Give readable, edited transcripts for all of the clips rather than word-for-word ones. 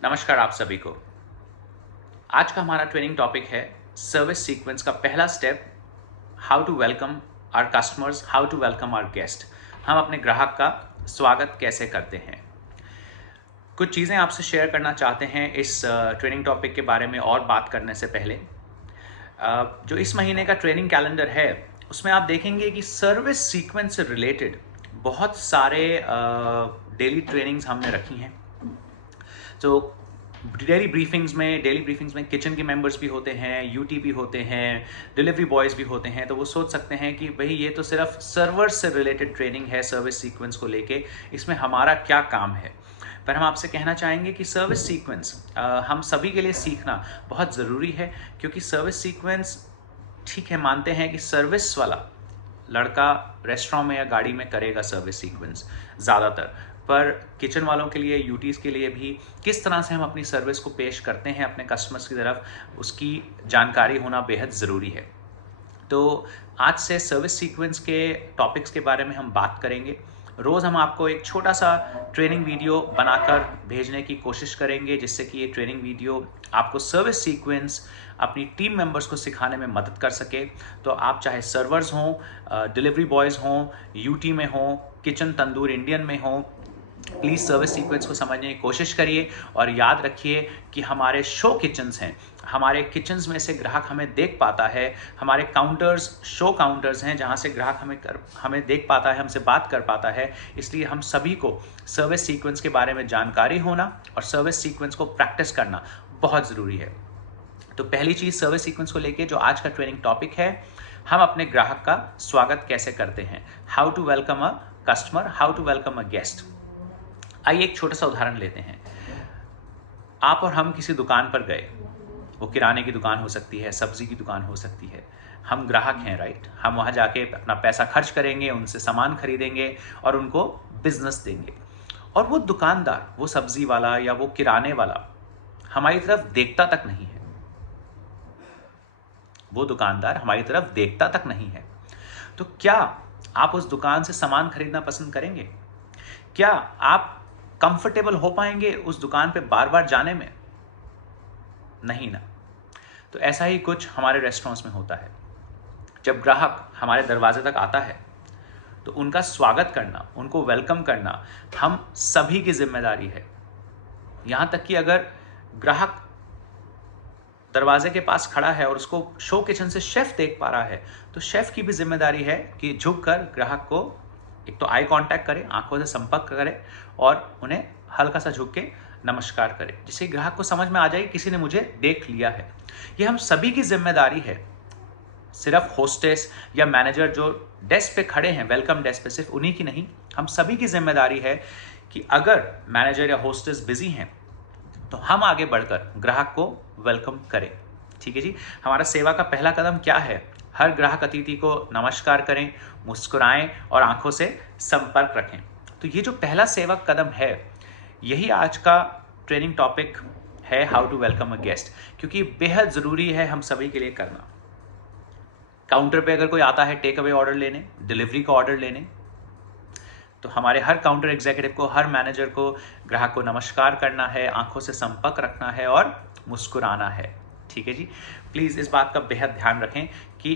नमस्कार आप सभी को। आज का हमारा ट्रेनिंग टॉपिक है सर्विस सीक्वेंस का पहला स्टेप, how to welcome our customers, how to welcome our guest. हम अपने ग्राहक का स्वागत कैसे करते हैं। कुछ चीज़ें आपसे शेयर करना चाहते हैं इस ट्रेनिंग टॉपिक के बारे में और बात करने से पहले। जो इस महीने का ट्रेनिंग कैलेंडर है उसमें आप देखेंगे कि सर्विस सीक्वेंस से रिलेटेड बहुत सारे डेली ट्रेनिंग्स हमने रखी हैं। तो डेली ब्रीफिंग्स में किचन के मेंबर्स भी होते हैं, यूटी भी होते हैं, डिलीवरी बॉयज़ भी होते हैं। तो वो सोच सकते हैं कि भाई ये तो सिर्फ सर्वर्स से रिलेटेड ट्रेनिंग है सर्विस सीक्वेंस को लेके, इसमें हमारा क्या काम है। पर हम आपसे कहना चाहेंगे कि सर्विस सीक्वेंस हम सभी के लिए सीखना बहुत ज़रूरी है, क्योंकि सर्विस सीक्वेंस ठीक है, मानते हैं कि सर्विस वाला लड़का रेस्टोरेंट में या गाड़ी में करेगा सर्विस सीक्वेंस ज़्यादातर, पर किचन वालों के लिए, यूटीज़ के लिए भी किस तरह से हम अपनी सर्विस को पेश करते हैं अपने कस्टमर्स की तरफ, उसकी जानकारी होना बेहद ज़रूरी है। तो आज से सर्विस सीक्वेंस के टॉपिक्स के बारे में हम बात करेंगे। रोज़ हम आपको एक छोटा सा ट्रेनिंग वीडियो बनाकर भेजने की कोशिश करेंगे, जिससे कि ये ट्रेनिंग वीडियो आपको सर्विस सीक्वेंस अपनी टीम मेंबर्स को सिखाने में मदद कर सके। तो आप चाहे सर्वर्स हों, डिलीवरी बॉयज़ हों, यूटी में हों, किचन तंदूर इंडियन में हों, प्लीज़ सर्विस सीक्वेंस को समझने की कोशिश करिए। और याद रखिए कि हमारे शो किचन्स हैं, हमारे किचन्स में से ग्राहक हमें देख पाता है। हमारे काउंटर्स शो काउंटर्स हैं, जहां से ग्राहक हमें देख पाता है, हमसे बात कर पाता है। इसलिए हम सभी को सर्विस सीक्वेंस के बारे में जानकारी होना और सर्विस सीक्वेंस को प्रैक्टिस करना बहुत ज़रूरी है। तो पहली चीज़ सर्विस सीक्वेंस को लेके जो आज का ट्रेनिंग टॉपिक है, हम अपने ग्राहक का स्वागत कैसे करते हैं। How to welcome a customer, how to welcome a guest. आइए एक छोटा सा उदाहरण लेते हैं। आप और हम किसी दुकान पर गए, वो किराने की दुकान हो सकती है, सब्जी की दुकान हो सकती है। हम ग्राहक हैं, राइट। हम वहाँ जाके अपना पैसा खर्च करेंगे, उनसे सामान खरीदेंगे और उनको बिजनेस देंगे। और वो दुकानदार, वो सब्जी वाला या वो किराने वाला हमारी तरफ देखता तक नहीं है। वो दुकानदार हमारी तरफ देखता तक नहीं है। तो क्या आप उस दुकान से सामान खरीदना पसंद करेंगे? क्या आप कंफर्टेबल हो पाएंगे उस दुकान पे बार बार जाने में? नहीं ना। तो ऐसा ही कुछ हमारे रेस्टोरेंट्स में होता है। जब ग्राहक हमारे दरवाजे तक आता है तो उनका स्वागत करना, उनको वेलकम करना हम सभी की जिम्मेदारी है। यहां तक कि अगर ग्राहक दरवाजे के पास खड़ा है और उसको शो किचन से शेफ देख पा रहा है, तो शेफ की भी जिम्मेदारी है कि झुककर ग्राहक को एक तो आई कांटेक्ट करे, आंखों से संपर्क करे और उन्हें हल्का सा झुक के नमस्कार करे, जिससे ग्राहक को समझ में आ जाए किसी ने मुझे देख लिया है। ये हम सभी की जिम्मेदारी है। सिर्फ होस्टेस या मैनेजर जो डेस्क पे खड़े हैं, वेलकम डेस्क पे, सिर्फ उन्हीं की नहीं, हम सभी की जिम्मेदारी है कि अगर मैनेजर या होस्टेस बिजी हैं तो हम आगे बढ़कर ग्राहक को वेलकम करें। ठीक है जी। हमारा सेवा का पहला कदम क्या है? हर ग्राहक अतिथि को नमस्कार करें, मुस्कुराएं और आंखों से संपर्क रखें। तो ये जो पहला सेवा कदम है, यही आज का ट्रेनिंग टॉपिक है, how to welcome a guest, क्योंकि बेहद ज़रूरी है हम सभी के लिए करना। काउंटर पे अगर कोई आता है टेक अवे ऑर्डर लेने, डिलीवरी का ऑर्डर लेने, तो हमारे हर काउंटर एग्जीक्यूटिव को, हर मैनेजर को ग्राहक को नमस्कार करना है, आंखों से संपर्क रखना है और मुस्कुराना है। ठीक है जी। प्लीज़ इस बात का बेहद ध्यान रखें कि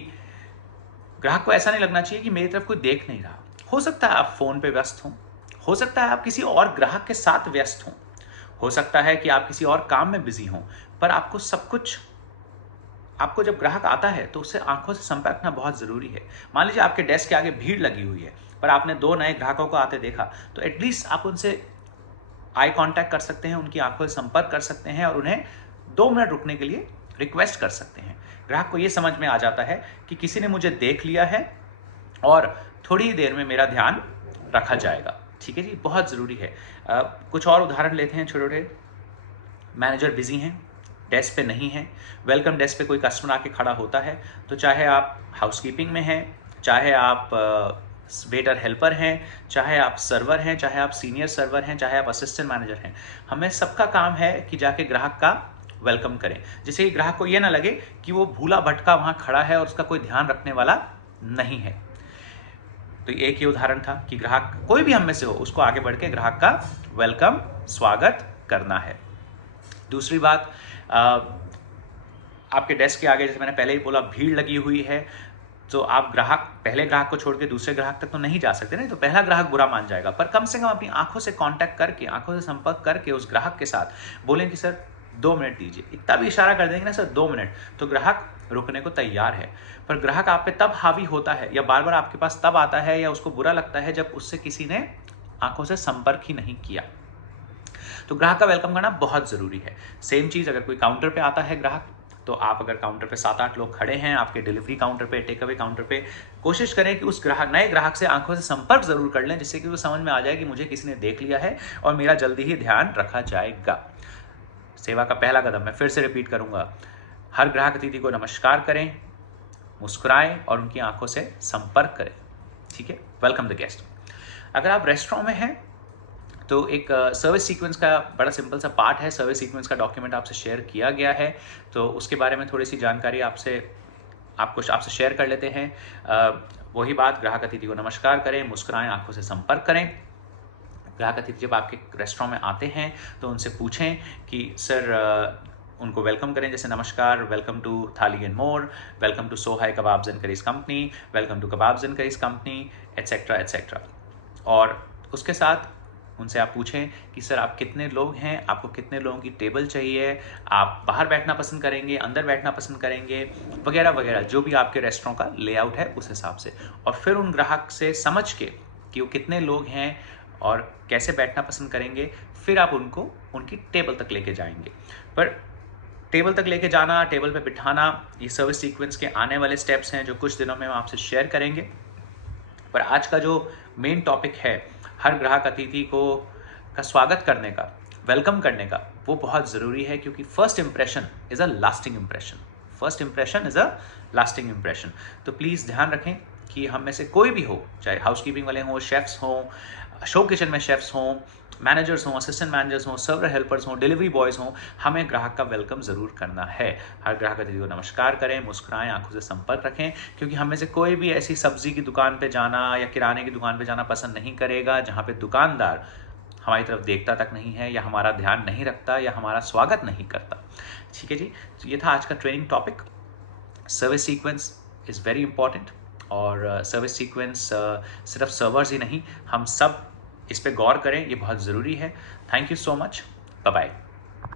ग्राहक को ऐसा नहीं लगना चाहिए कि मेरी तरफ कोई देख नहीं रहा। हो सकता है आप फ़ोन पे व्यस्त हों, हो सकता है आप किसी और ग्राहक के साथ व्यस्त हों, हो सकता है कि आप किसी और काम में बिजी हों, पर आपको जब ग्राहक आता है तो उससे आंखों से संपर्क रखना बहुत ज़रूरी है। मान लीजिए आपके डेस्क के आगे भीड़ लगी हुई है, पर आपने 2 नए ग्राहकों को आते देखा, तो एटलीस्ट आप उनसे आई कांटेक्ट कर सकते हैं, उनकी आंखों से संपर्क कर सकते हैं और उन्हें 2 मिनट रुकने के लिए रिक्वेस्ट कर सकते हैं। ग्राहक को ये समझ में आ जाता है कि किसी ने मुझे देख लिया है और थोड़ी ही देर में मेरा ध्यान रखा जाएगा। ठीक है जी, बहुत ज़रूरी है। कुछ और उदाहरण लेते हैं छोटे छोटे। मैनेजर बिजी हैं, डेस्क पे नहीं है, वेलकम डेस्क पे कोई कस्टमर आके खड़ा होता है, तो चाहे आप हाउसकीपिंग में हैं, चाहे आप वेटर हेल्पर हैं, चाहे आप सर्वर हैं, चाहे आप सीनियर सर्वर हैं, चाहे आप असिस्टेंट मैनेजर हैं, हमें सबका काम है कि जाके ग्राहक का वेलकम करें, जिससे कि ग्राहक को ये ना लगे कि वो भूला भटका वहाँ खड़ा है और उसका कोई ध्यान रखने वाला नहीं है। तो एक ही उदाहरण था कि ग्राहक कोई भी हम में से हो, उसको आगे बढ़ के ग्राहक का वेलकम, स्वागत करना है। दूसरी बात, आपके डेस्क के आगे जैसे मैंने पहले ही बोला भीड़ लगी हुई है, तो आप पहले ग्राहक को छोड़ के दूसरे ग्राहक तक तो नहीं जा सकते, नहीं तो पहला ग्राहक बुरा मान जाएगा। पर कम से कम अपनी आंखों से कांटेक्ट करके, आंखों से संपर्क करके उस ग्राहक के साथ बोलें कि सर 2 मिनट दीजिए। इतना भी इशारा कर देंगे ना सर 2 मिनट, तो ग्राहक रुकने को तैयार है। पर ग्राहक आप पे तब हावी होता है या बार बार आपके पास तब आता है या उसको बुरा लगता है जब उससे किसी ने आंखों से संपर्क ही नहीं किया। तो ग्राहक का वेलकम करना बहुत जरूरी है। सेम चीज अगर कोई काउंटर पे आता है ग्राहक, तो आप अगर काउंटर पे 7-8 लोग खड़े हैं आपके डिलीवरी काउंटर पे, टेक अवे काउंटर पे, कोशिश करें कि उस नए ग्राहक से आंखों से संपर्क जरूर कर लें, जिससे कि वो समझ में आ जाए कि मुझे किसी ने देख लिया है और मेरा जल्दी ही ध्यान रखा जाएगा। सेवा का पहला कदम मैं फिर से रिपीट करूंगा, हर ग्राहक अतिथि को नमस्कार करें, मुस्कुराएं और उनकी आंखों से संपर्क करें। ठीक है, वेलकम द गेस्ट। अगर आप रेस्टोरेंट में हैं तो एक सर्विस सीक्वेंस का बड़ा सिंपल सा पार्ट है, सर्विस सीक्वेंस का डॉक्यूमेंट आपसे शेयर किया गया है, तो उसके बारे में थोड़ी सी जानकारी आपसे शेयर कर लेते हैं। वही बात, ग्राहक अतिथि को नमस्कार करें, मुस्कुराएं, आंखों से संपर्क करें। ग्राहक अतिथि जब आपके रेस्टोरेंट में आते हैं तो उनसे पूछें कि सर, उनको वेलकम करें, जैसे नमस्कार, welcome to thali and more, welcome to Sohai kababs and curries company, welcome to kababs and curries company, et cetera et cetera. और उसके साथ उनसे आप पूछें कि सर आप कितने लोग हैं, आपको कितने लोगों की टेबल चाहिए, आप बाहर बैठना पसंद करेंगे, अंदर बैठना पसंद करेंगे, वगैरह वगैरह, जो भी आपके रेस्टोरेंट का लेआउट है उस हिसाब से। और फिर उन ग्राहक से समझ के कि वो कितने लोग हैं और कैसे बैठना पसंद करेंगे, फिर आप उनको उनकी टेबल तक लेके जाएंगे। पर टेबल तक लेके जाना, टेबल पे बिठाना, ये सर्विस सीक्वेंस के आने वाले स्टेप्स हैं जो कुछ दिनों में हम आपसे शेयर करेंगे। पर आज का जो मेन टॉपिक है, हर ग्राहक अतिथि का स्वागत करने का, वेलकम करने का, वो बहुत ज़रूरी है, क्योंकि first impression is a lasting impression. First impression is a lasting impression. तो प्लीज़ ध्यान रखें कि हम में से कोई भी हो, चाहे हाउसकीपिंग वाले हों, शेफ्स हों, शो किचन में शेफ्स हों, मैनेजर्स हों, असिस्टेंट मैनेजर्स हों, सर्वर हेल्पर्स हों, डिलीवरी बॉयज़ हों, हमें ग्राहक का वेलकम ज़रूर करना है। हर ग्राहक अतिथि को नमस्कार करें, मुस्कुराएं, आंखों से संपर्क रखें, क्योंकि हम में से कोई भी ऐसी सब्जी की दुकान पे जाना या किराने की दुकान पे जाना पसंद नहीं करेगा जहाँ पे दुकानदार हमारी तरफ देखता तक नहीं है, या हमारा ध्यान नहीं रखता, या हमारा स्वागत नहीं करता। ठीक है जी, तो ये था आज का training topic. Service sequence is very important, और सर्विस सीक्वेंस सिर्फ सर्वर्स ही नहीं, हम सब इस पे गौर करें, ये बहुत ज़रूरी है। Thank you so much, bye bye.